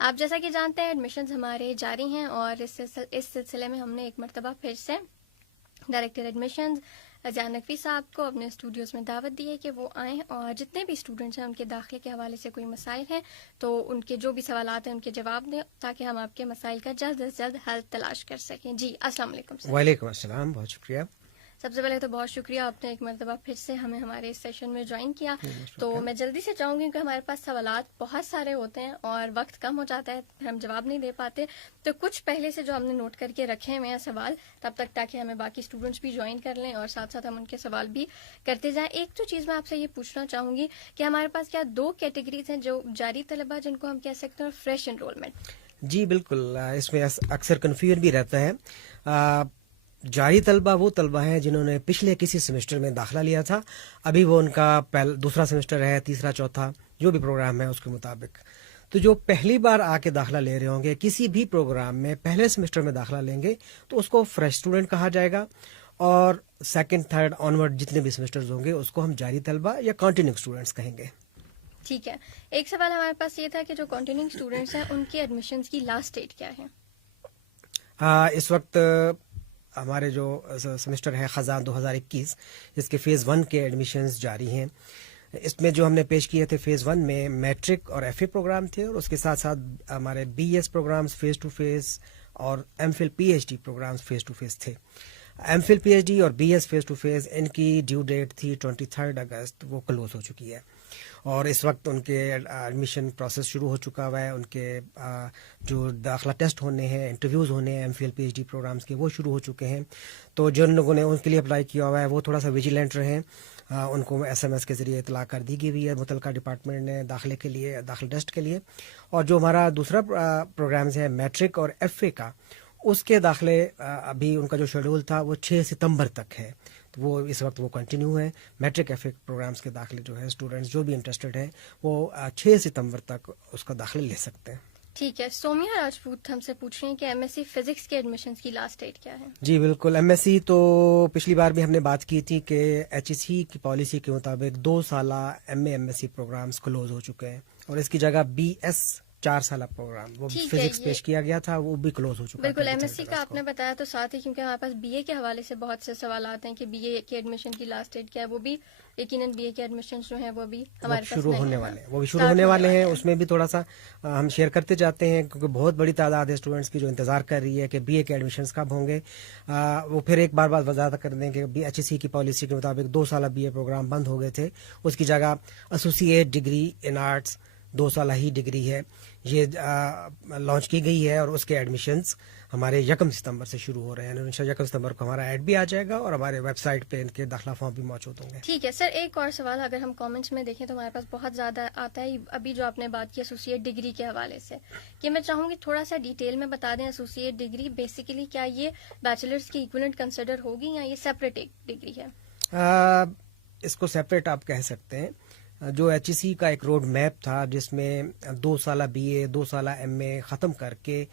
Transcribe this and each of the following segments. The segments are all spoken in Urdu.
آپ جیسا کہ جانتے ہیں ایڈمیشنز ہمارے جاری ہیں، اور اس سلسلے میں ہم نے ایک مرتبہ پھر سے ڈائریکٹر ایڈمیشنز ذیاء نقوی صاحب کو اپنے اسٹوڈیوز میں دعوت دی ہے کہ وہ آئیں اور جتنے بھی اسٹوڈنٹس ہیں ان کے داخلے کے حوالے سے کوئی مسائل ہیں تو ان کے جو بھی سوالات ہیں ان کے جواب دیں، تاکہ ہم آپ کے مسائل کا جلد از جلد حل تلاش کر سکیں. جی السلام علیکم سر. وعلیکم السلام، بہت شکریہ. سب سے پہلے تو بہت شکریہ، آپ نے ایک مرتبہ پھر سے ہمیں ہمارے اس سیشن میں جوائن کیا. تو میں جلدی سے چاہوں گی کہ ہمارے پاس سوالات بہت سارے ہوتے ہیں اور وقت کم ہو جاتا ہے، پھر ہم جواب نہیں دے پاتے، تو کچھ پہلے سے جو ہم نے نوٹ کر کے رکھے ہوئے ہیں سوال تب تک، تاکہ ہمیں باقی اسٹوڈنٹس بھی جوائن کر لیں اور ساتھ ساتھ ہم ان کے سوال بھی کرتے جائیں. ایک تو چیز میں آپ سے یہ پوچھنا چاہوں گی کہ ہمارے پاس کیا 2 کیٹیگریز ہیں، جو جاری طلبہ جن کو ہم کہہ سکتے ہیں اور فریش انرولمنٹ؟ جی بالکل، اس میں اکثر کنفیوژن بھی رہتا ہے. جاری طلبہ وہ طلبہ ہیں جنہوں نے پچھلے کسی سیمسٹر میں داخلہ لیا تھا، ابھی وہ ان کا دوسرا سیمسٹر ہے، تیسرا، چوتھا، جو بھی پروگرام ہے اس کے مطابق. تو جو پہلی بار آ کے داخلہ لے رہے ہوں گے کسی بھی پروگرام میں، پہلے سیمسٹر میں داخلہ لیں گے تو اس کو فریش اسٹوڈنٹ کہا جائے گا، اور سیکنڈ، تھرڈ آنورڈ جتنے بھی سیمسٹرز ہوں گے اس کو ہم جاری طلبہ یا کنٹینیو اسٹوڈنٹس کہیں گے. ٹھیک ہے. ایک سوال ہمارے پاس یہ تھا کہ جو کنٹینیوئنگ اسٹوڈنٹس ہیں ان کے ایڈمیشنز کی لاسٹ ڈیٹ کیا ہے؟ اس وقت ہمارے جو سیمسٹر ہے خزاں 2021، اس کے فیز 1 کے ایڈمیشنز جاری ہیں. اس میں جو ہم نے پیش کیے تھے فیز 1 میں میٹرک اور ایف اے پروگرام تھے، اور اس کے ساتھ ساتھ ہمارے B S programmes face to face اور M Phil P H D programmes face to face تھے. M Phil P H D اور B S face to face, ان کی ڈیو ڈیٹ تھی 23 اگست، وہ کلوز ہو چکی ہے، اور اس وقت ان کے ایڈمیشن پروسیس شروع ہو چکا ہوا ہے. ان کے جو داخلہ ٹیسٹ ہونے ہیں، انٹرویوز ہونے ہیں M Phil P H D programs کے، وہ شروع ہو چکے ہیں. تو جن لوگوں نے ان کے لیے اپلائی کیا ہوا ہے وہ تھوڑا سا ویجیلنٹ رہیں، ان کو ایس ایم ایس کے ذریعے اطلاع کر دی گئی ہے متعلقہ ڈپارٹمنٹ نے داخلے کے لیے، داخلہ ٹیسٹ کے لیے. اور جو ہمارا دوسرا پروگرامز ہے میٹرک اور ایف اے کا، اس کے داخلے ابھی ان کا جو شیڈول تھا وہ 6 ستمبر تک ہے، تو وہ اس وقت وہ کنٹینیو ہے. میٹرک ایف اے پروگرامز کے داخلے جو ہے اسٹوڈنٹس جو بھی انٹرسٹڈ ہیں وہ 6 ستمبر تک اس کا داخلہ لے سکتے ہیں. ٹھیک ہے. سومیا راجپوت ہم سے پوچھ رہے ہیں کہ ایم ایس سی فزکس کے ایڈمیشنز کی لاسٹ ڈیٹ کیا ہے؟ جی بالکل، ایم ایس سی تو پچھلی بار بھی ہم نے بات کی تھی کہ ایچ ایس سی کی پالیسی کے مطابق 2 سالہ M A M S C programmes close ہو چکے ہیں، اور اس کی جگہ بی ایس 4 سالہ پروگرام وہ فزکس پیش کیا گیا تھا، وہ بھی کلوز ہو چکا ہے. بالکل، ایم ایس سی کا آپ نے بتایا تو ساتھ ہی کیونکہ ہمارے پاس بی اے کے حوالے سے بہت سے سوالات ہیں کہ بی اے کے ایڈمیشن کی لاسٹ ڈیٹ کیا ہے، وہ بھی یقیناً بی اے کے ایڈمیشن جو ہیں وہ بھی ہمارے پاس شروع ہونے والے ہیں، وہ بھی شروع ہونے والے ہیں. اس میں بھی تھوڑا سا ہم شیئر کرتے جاتے ہیں کیونکہ بہت بڑی تعداد ہے اسٹوڈنٹس کی جو انتظار کر رہی ہے کہ بی اے کے ایڈمیشنز کب ہوں گے. وہ پھر ایک بار وضاحت کر دیں کہ ایچ ایس سی کی پالیسی کے مطابق 2 سالہ بی اے پروگرام بند ہو گئے تھے، اس کی جگہ ایسوسیٹ ڈگری ان آرٹس 2 سالہ ہی ڈگری ہے، یہ لانچ کی گئی ہے، اور اس کے ایڈمیشنز ہمارے 1 ستمبر سے شروع ہو رہے ہیں. انشاءاللہ 1 ستمبر کو ہمارا ایڈ بھی آ جائے گا اور ہمارے ویب سائٹ پہ ان کے داخلہ فارم بھی موجود ہوں گے. ٹھیک ہے سر. ایک اور سوال اگر ہم کامنٹس میں دیکھیں تو ہمارے پاس بہت زیادہ آتا ہے، ابھی جو آپ نے بات کی ایسوسیٹ ڈگری کے حوالے سے، کہ میں چاہوں گی تھوڑا سا ڈیٹیل میں بتا دیں. ایسوسیٹ ڈگری بیسیکلی کیا یہ بیچلرز کی ایکویلنٹ کنسیڈر ہوگی یا یہ سیپریٹ ایک ڈگری ہے؟ اس کو سیپریٹ آپ کہہ سکتے ہیں. جو ایچ ایس سی کا ایک روڈ میپ تھا جس میں 2 سالہ بی اے، 2 سالہ ایم اے ختم کر کے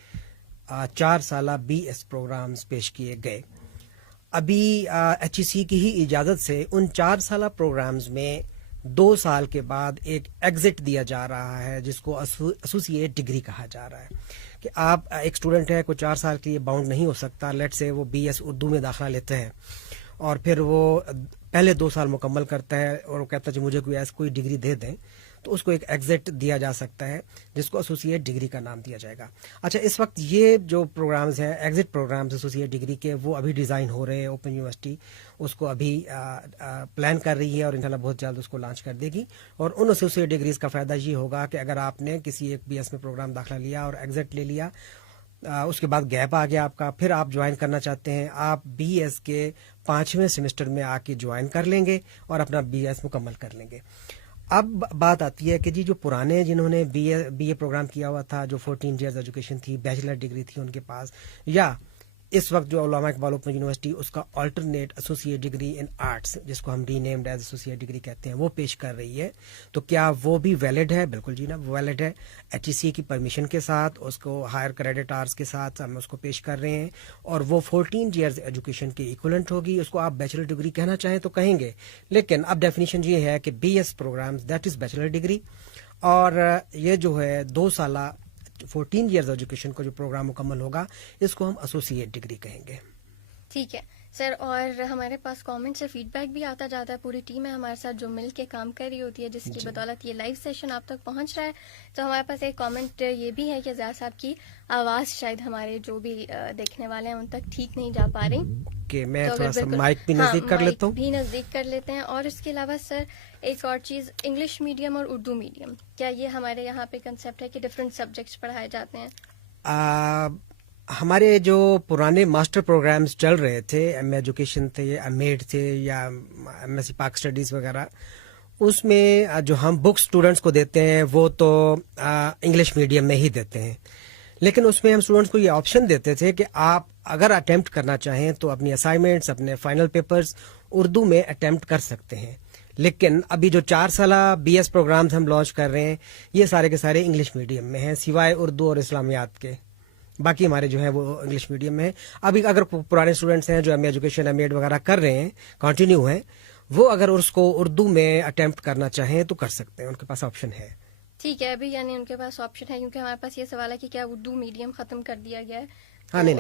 4 سالہ بی ایس پروگرامز پیش کیے گئے. ابھی ایچ ایس سی کی ہی اجازت سے ان 4 سالہ پروگرامز میں 2 سال کے بعد ایک ایگزٹ دیا جا رہا ہے جس کو ایسوسیٹ ڈگری کہا جا رہا ہے، کہ آپ ایک اسٹوڈنٹ ہے کوئی 4 سال کے لیے باؤنڈ نہیں ہو سکتا. لیٹ سے وہ بی ایس اردو میں داخلہ لیتے ہیں اور پھر وہ پہلے 2 سال مکمل کرتا ہے اور وہ کہتا ہے مجھے کوئی ڈگری دے دیں، تو اس کو ایک ایگزٹ دیا جا سکتا ہے جس کو ایسوسیٹ ڈگری کا نام دیا جائے گا. اچھا، اس وقت یہ جو پروگرامز ہیں ایگزٹ پروگرامز ایسوسیٹ ڈگری کے، وہ ابھی ڈیزائن ہو رہے ہیں. اوپن یونیورسٹی اس کو ابھی پلان کر رہی ہے اور انشاءاللہ بہت جلد اس کو لانچ کر دے گی. اور ان ایسوسیٹ ڈگریز کا فائدہ یہ ہوگا کہ اگر آپ نے کسی ایک بی ایس میں پروگرام داخلہ لیا اور ایگزٹ لے لیا، اس کے بعد گیپ آ گیا آپ کا، پھر آپ جوائن کرنا چاہتے ہیں، آپ بی ایس کے 5ویں سیمسٹر میں آ کے جوائن کر لیں گے اور اپنا بی ایس مکمل کر لیں گے. اب بات آتی ہے کہ جی جو پرانے جنہوں نے بی اے پروگرام کیا ہوا تھا، جو 14 ایئرز ایجوکیشن تھی، بیچلر ڈگری تھی ان کے پاس، یا اس وقت جو علامہ اقبال اوپن یونیورسٹی اس کا alternate associate degree in arts جس کو ہم ری نیمڈ ایز ایسوسیٹ ڈگری کہتے ہیں وہ پیش کر رہی ہے، تو کیا وہ بھی ویلڈ ہے؟ بالکل جی نا، ویلڈ ہے. ایچ ای سی کی پرمیشن کے ساتھ اس کو ہائر کریڈٹ آرس کے ساتھ ہم اس کو پیش کر رہے ہیں، اور وہ 14 ایئرز ایجوکیشن کے ایکولنٹ ہوگی. اس کو آپ بیچلر ڈگری کہنا چاہیں تو کہیں گے، لیکن اب ڈیفینیشن یہ ہے کہ B S program that is bachelor degree, اور یہ جو ہے 2 سالہ 14 ایئرز ایجوکیشن کا جو پروگرام مکمل ہوگا اس کو ہم ایسوسیٹ ڈگری کہیں گے. ٹھیک ہے سر. اور ہمارے پاس کامنٹ سے فیڈ بیک بھی آتا جاتا ہے, پوری ٹیم ہے ہمارے ساتھ جو مل کے کام کر رہی ہوتی ہے, جس کی بدولت یہ لائیو سیشن آپ تک پہنچ رہا ہے. تو ہمارے پاس ایک کامنٹ یہ بھی ہے کہ زیاد صاحب کی آواز شاید ہمارے جو بھی دیکھنے والے ہیں ان تک ٹھیک نہیں جا پا رہی, کہ میں تھوڑا سا مائک بھی نزدیک کر لیتا ہوں. بھی نزدیک کر لیتے ہیں. اور اس کے علاوہ سر ایک اور چیز, انگلش میڈیم اور اردو میڈیم, کیا یہ ہمارے یہاں پہ کنسیپٹ ہے کہ ڈفرینٹ سبجیکٹس پڑھائے جاتے ہیں؟ ہمارے جو پرانے ماسٹر پروگرامز چل رہے تھے, ایم اے ایجوکیشن تھے, ایم ایڈ تھے, یا ایم ایس سی پاک اسٹڈیز وغیرہ, اس میں جو ہم بکس اسٹوڈنٹس کو دیتے ہیں وہ تو انگلش میڈیم میں ہی دیتے ہیں. لیکن اس میں ہم اسٹوڈنٹس کو یہ آپشن دیتے تھے کہ آپ اگر اٹیمپٹ کرنا چاہیں تو اپنی اسائنمنٹس, اپنے فائنل پیپرز اردو میں اٹیمپٹ کر سکتے ہیں. لیکن ابھی جو 4 سالہ بی ایس پروگرامز ہم لانچ کر رہے ہیں یہ سارے کے سارے انگلش میڈیم میں ہیں, سوائے اردو اور اسلامیات کے. باقی ہمارے جو ہیں وہ انگلش میڈیم میں ہیں. ابھی اگر پرانے اسٹوڈنٹس ہیں جو M A education, M Ed وغیرہ کر رہے ہیں, کنٹینیو ہیں, وہ اگر اس کو اردو میں اٹیمپٹ کرنا چاہیں تو کر سکتے ہیں, ان کے پاس آپشن ہے. ٹھیک ہے, ابھی یعنی ان کے پاس آپشن ہے, کیونکہ ہمارے پاس یہ سوال ہے کہ کیا اردو میڈیم ختم کر دیا گیا ہے؟ ہاں نہیں,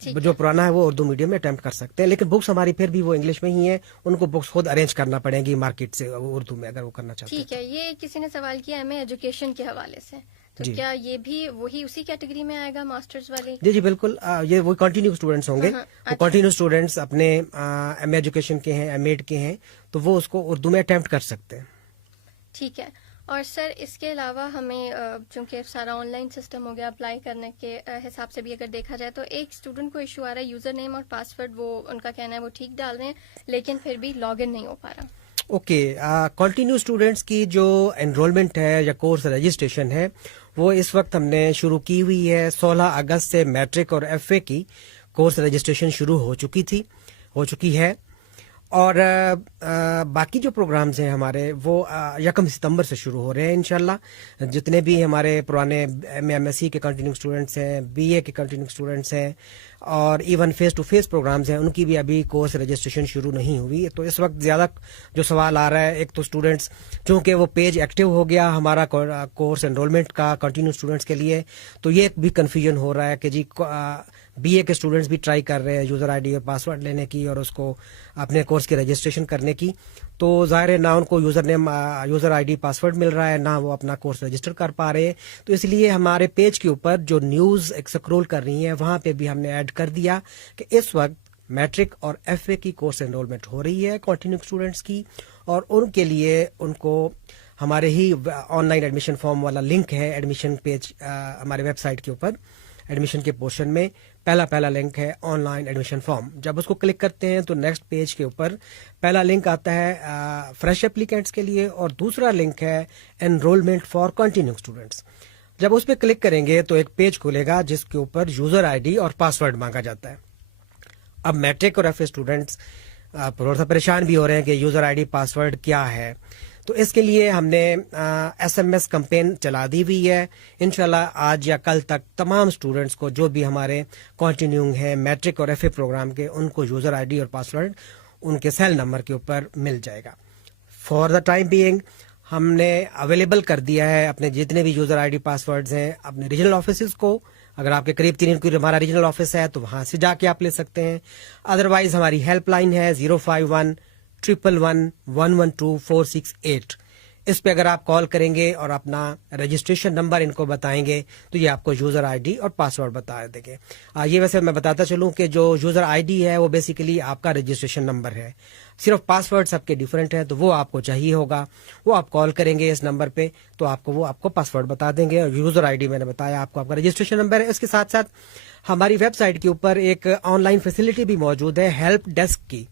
جو پرانا ہے وہ اردو میڈیم میں اٹیمپٹ کر سکتے ہیں, لیکن بکس ہماری پھر بھی وہ انگلش میں ہی ہیں, ان کو بکس خود ارینج کرنا پڑیں گی مارکیٹ سے اردو میں اگر وہ کرنا چاہتے ہیں. ٹھیک ہے. یہ کسی نے سوال کیا ایم اے ایجوکیشن کے حوالے سے, تو کیا یہ بھی وہی اسی کیٹیگری میں آئے گا ماسٹرز والی؟ جی بالکل, یہ وہ کنٹینیو اسٹوڈنٹس ہوں گے. وہ کنٹینیو اسٹوڈنٹس اپنے ایم اے ایجوکیشن کے ہیں, ایم ایڈ کے ہیں, تو وہ اس کو اردو میں اٹیمپٹ کر سکتے ہیں. ٹھیک ہے. اور سر اس کے علاوہ ہمیں چونکہ سارا آن لائن سسٹم ہو گیا, اپلائی کرنے کے حساب سے بھی اگر دیکھا جائے تو ایک اسٹوڈنٹ کو ایشو آ رہا ہے, یوزر نیم اور پاسورڈ وہ ان کا کہنا ہے وہ ٹھیک ڈال رہے ہیں, لیکن پھر بھی لاگ ان نہیں ہو پا رہا. اوکے, کنٹینیو اسٹوڈنٹس کی جو انرولمنٹ ہے یا کورس رجسٹریشن ہے وہ اس وقت ہم نے شروع کی ہوئی ہے. 16 اگست سے میٹرک اور ایف اے کی کورس رجسٹریشن شروع ہو چکی ہے. اور باقی جو پروگرامز ہیں ہمارے وہ 1 ستمبر سے شروع ہو رہے ہیں انشاءاللہ. جتنے بھی ہمارے پرانے ایم ایس سی کے کنٹینیو اسٹوڈنٹس ہیں, بی اے کے کنٹینیو اسٹوڈنٹس ہیں, اور even face to face programs ہیں, ان کی بھی ابھی کورس رجسٹریشن شروع نہیں ہوئی. تو اس وقت زیادہ جو سوال آ رہا ہے, ایک تو اسٹوڈنٹس چونکہ وہ پیج ایکٹیو ہو گیا ہمارا کورس انرولمنٹ کا کنٹینیو اسٹوڈنٹس کے لیے, تو یہ بھی کنفیوژن ہو رہا ہے کہ جی بی اے کے اسٹوڈنٹس بھی ٹرائی کر رہے ہیں یوزر آئی ڈی اور پاسورڈ لینے کی اور اس کو اپنے کورس کی رجسٹریشن کرنے کی. تو ظاہر ہے نہ ان کو یوزر آئی ڈی پاسورڈ مل رہا ہے, نہ وہ اپنا کورس رجسٹر کر پا رہے ہیں. تو اس لیے ہمارے پیج کے اوپر جو نیوز اسکرول کر رہی ہیں وہاں پہ بھی ہم نے ایڈ کر دیا کہ اس وقت میٹرک اور ایف اے کی کورس انرولمنٹ ہو رہی ہے کنٹینیو اسٹوڈنٹس کی, اور ان کے لیے ان کو ہمارے ہی آن لائن ایڈمیشن فارم والا لنک ہے ایڈمیشن پیج ہمارے ویب سائٹ کے اوپر. ایڈمیشن کے پورشن میں پہلا لنک ہے آن لائن ایڈمیشن فارم. جب اس کو کلک کرتے ہیں تو نیکسٹ پیج کے اوپر پہلا لنک آتا ہے فریش اپلیکینٹس کے لیے, اور دوسرا لنک ہے انرولمنٹ فار کنٹینیو اسٹوڈنٹس. جب اس پہ کلک کریں گے تو ایک پیج کھلے گا جس کے اوپر یوزر آئی ڈی اور پاسورڈ مانگا جاتا ہے. اب میٹرک اور ایف اے اسٹوڈنٹس تھوڑا سا پریشان بھی ہو رہے ہیں کہ یوزر آئی ڈی پاسورڈ کیا ہے, تو اس کے لیے ہم نے ایس ایم ایس کمپین چلا دی ہوئی ہے. انشاءاللہ آج یا کل تک تمام اسٹوڈنٹس کو جو بھی ہمارے کنٹینیو ہیں میٹرک اور ایف اے پروگرام کے, ان کو یوزر آئی ڈی اور پاسورڈ ان کے سیل نمبر کے اوپر مل جائے گا. فار دا ٹائم بینگ ہم نے اویلیبل کر دیا ہے اپنے جتنے بھی یوزر آئی ڈی پاسورڈز ہیں اپنے ریجنل آفیسز کو. اگر آپ کے قریب ترین کوئی ہمارا ریجنل آفس ہے تو وہاں سے جا کے آپ لے سکتے ہیں. ادروائز ہماری ہیلپ لائن ہے 051-111-112-468. اس پہ اگر آپ کال کریں گے اور اپنا رجسٹریشن نمبر ان کو بتائیں گے تو یہ آپ کو یوزر آئی ڈی اور پاسورڈ بتا دیں گے. یہ ویسے میں بتاتا چلوں کہ جو یوزر آئی ڈی ہے وہ بیسیکلی آپ کا رجسٹریشن نمبر ہے, صرف پاسورڈ سب کے ڈیفرنٹ ہیں, تو وہ آپ کو چاہیے ہوگا. وہ آپ کال کریں گے اس نمبر پہ تو وہ آپ کو پاسورڈ بتا دیں گے, اور یوزر آئی ڈی میں نے بتایا آپ کو آپ کا رجسٹریشن نمبر ہے. اس کے ساتھ ساتھ ہماری ویب سائٹ کے اوپر ایک آن لائن فیسلٹی بھی موجود ہے ہیلپ ڈیسک کی.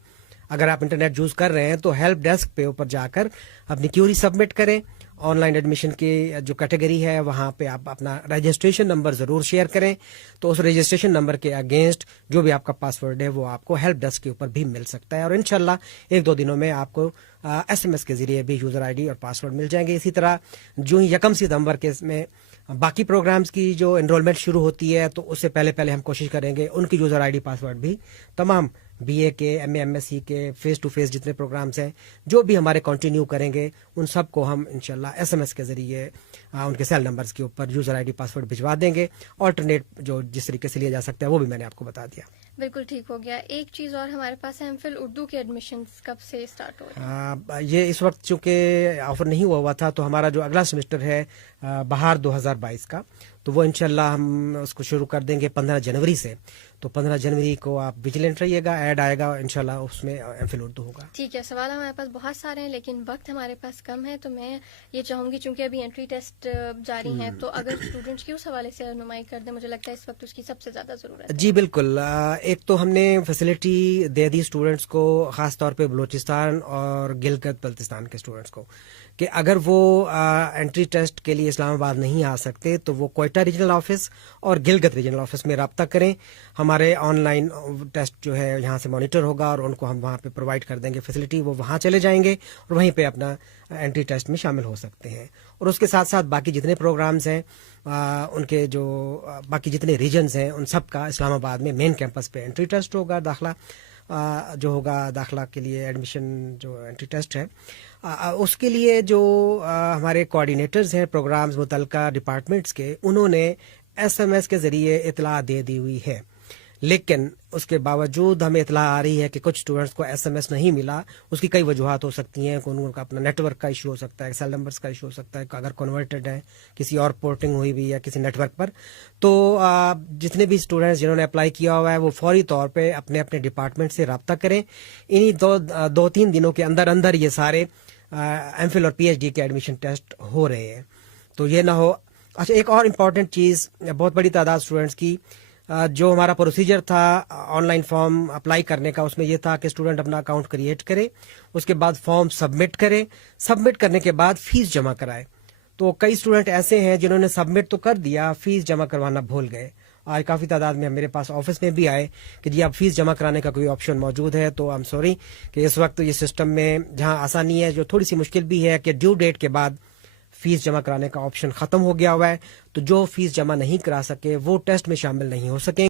اگر آپ انٹرنیٹ یوز کر رہے ہیں تو ہیلپ ڈیسک پہ اوپر جا کر اپنی کیوری سبمٹ کریں. آن لائن ایڈمیشن کی جو کیٹیگری ہے وہاں پہ آپ اپنا رجسٹریشن نمبر ضرور شیئر کریں, تو اس رجسٹریشن نمبر کے اگینسٹ جو بھی آپ کا پاسورڈ ہے وہ آپ کو ہیلپ ڈیسک کے اوپر بھی مل سکتا ہے. اور انشاءاللہ 1-2 دنوں میں آپ کو ایس ایم ایس کے ذریعے بھی یوزر آئی ڈی اور پاسورڈ مل جائیں گے. اسی طرح جو ہی 1 ستمبر کے میں باقی پروگرامز کی جو انرولمنٹ شروع ہوتی ہے تو اس سے پہلے ہم کوشش کریں گے ان کی یوزر آئی ڈی پاسورڈ بھی تمام بی اے کے, M A, M S C کے فیس ٹو فیس جتنے پروگرامز ہیں جو بھی ہمارے کنٹینیو کریں گے ان سب کو ہم انشاءاللہ ایس ایم ایس کے ذریعے ان کے سیل نمبرز کے اوپر یوزر آئی ڈی پاسورڈ بھجوا دیں گے. آلٹرنیٹ جو جس طریقے سے لیا جا سکتا ہے وہ بھی میں نے آپ کو بتا دیا. بالکل ٹھیک ہو گیا. ایک چیز اور ہمارے پاس ہے, ایم فل اردو کے ایڈمیشنز کب سے اسٹارٹ ہو رہے ہیں؟ یہ اس وقت چونکہ آفر نہیں ہوا تھا تو ہمارا جو اگلا سیمسٹر ہے بہار 2022 کا, تو وہ انشاءاللہ ہم اس کو شروع کر دیں گے 15 جنوری سے. تو 15 جنوری کو آپ وجیلنٹ رہیے گا, ایڈ آئے گا انشاءاللہ, اس میں ایم فل اردو ہوگا. ٹھیک ہے. سوال ہمارے پاس بہت سارے ہیں لیکن وقت ہمارے پاس کم ہے, تو میں یہ چاہوں گی چونکہ ابھی انٹری ٹیسٹ جاری ہیں تو اگر اسٹوڈنٹس کی اس حوالے سے رہنمائی کر دیں, مجھے لگتا ہے اس وقت اس کی سب سے زیادہ ضرورت ہے. جی بالکل. ایک تو ہم نے فیسلٹی دے دی اسٹوڈنٹس کو, خاص طور پہ بلوچستان اور گلگت بلتستان کے اسٹوڈنٹس کو, کہ اگر وہ انٹری ٹیسٹ کے لیے اسلام آباد نہیں آ سکتے تو وہ کوئٹہ ریجنل آفس اور گلگت ریجنل آفس میں رابطہ کریں. ہمارے آن لائن ٹیسٹ جو ہے یہاں سے مانیٹر ہوگا اور ان کو ہم وہاں پہ پرووائڈ کر دیں گے فیسلٹی, وہ وہاں چلے جائیں گے اور وہیں پہ اپنا انٹری ٹیسٹ میں شامل ہو سکتے ہیں. اور اس کے ساتھ ساتھ باقی جتنے پروگرامز ہیں ان کے جو باقی جتنے ریجنز ہیں ان سب کا اسلام آباد میں مین کیمپس پہ انٹری ٹیسٹ ہوگا. داخلہ جو ہوگا, داخلہ کے لیے ایڈمیشن جو انٹری ٹیسٹ ہے, اس کے لیے جو ہمارے کوآرڈینیٹرز ہیں پروگرامز متعلقہ ڈپارٹمنٹس کے, انہوں نے ایس ایم ایس کے ذریعے اطلاع دے دی ہوئی ہے. لیکن اس کے باوجود ہمیں اطلاع آ رہی ہے کہ کچھ اسٹوڈنٹس کو ایس ایم ایس نہیں ملا. اس کی کئی وجوہات ہو سکتی ہیں, ان کا اپنا نیٹ ورک کا ایشو ہو سکتا ہے, سیل نمبرز کا ایشو ہو سکتا ہے, اگر کنورٹڈ ہے کسی اور پورٹنگ ہوئی ہوئی یا کسی نیٹ ورک پر. تو جتنے بھی اسٹوڈنٹس جنہوں نے اپلائی کیا ہوا ہے وہ فوری طور پہ اپنے اپنے ڈپارٹمنٹ سے رابطہ کریں. انہی 2-3 دنوں کے اندر اندر یہ سارے ایم فل اور پی ایچ ڈی کے ایڈمیشن ٹیسٹ ہو رہے ہیں, تو یہ نہ ہو. اچھا, ایک اور امپورٹنٹ چیز, بہت بڑی تعداد اسٹوڈنٹس کی جو ہمارا پروسیجر تھا آن لائن فارم اپلائی کرنے کا, اس میں یہ تھا کہ اسٹوڈنٹ اپنا اکاؤنٹ کریٹ کرے, اس کے بعد فارم سبمٹ کرے, سبمٹ کرنے کے بعد فیس جمع کرائے. تو کئی اسٹوڈنٹ ایسے ہیں جنہوں نے سبمٹ تو کر دیا, فیس جمع کروانا بھول گئے. آج کافی تعداد میں میرے پاس آفس میں بھی آئے کہ جی اب فیس جمع کرانے کا کوئی آپشن موجود ہے. تو آئی ایم سوری کہ اس وقت یہ سسٹم میں جہاں آسانی ہے, جو تھوڑی سی مشکل بھی ہے کہ ڈیو ڈیٹ کے بعد فیس جمع کرانے کا آپشن ختم ہو گیا ہوا ہے. تو جو فیس جمع نہیں کرا سکے وہ ٹیسٹ میں شامل نہیں ہو سکیں.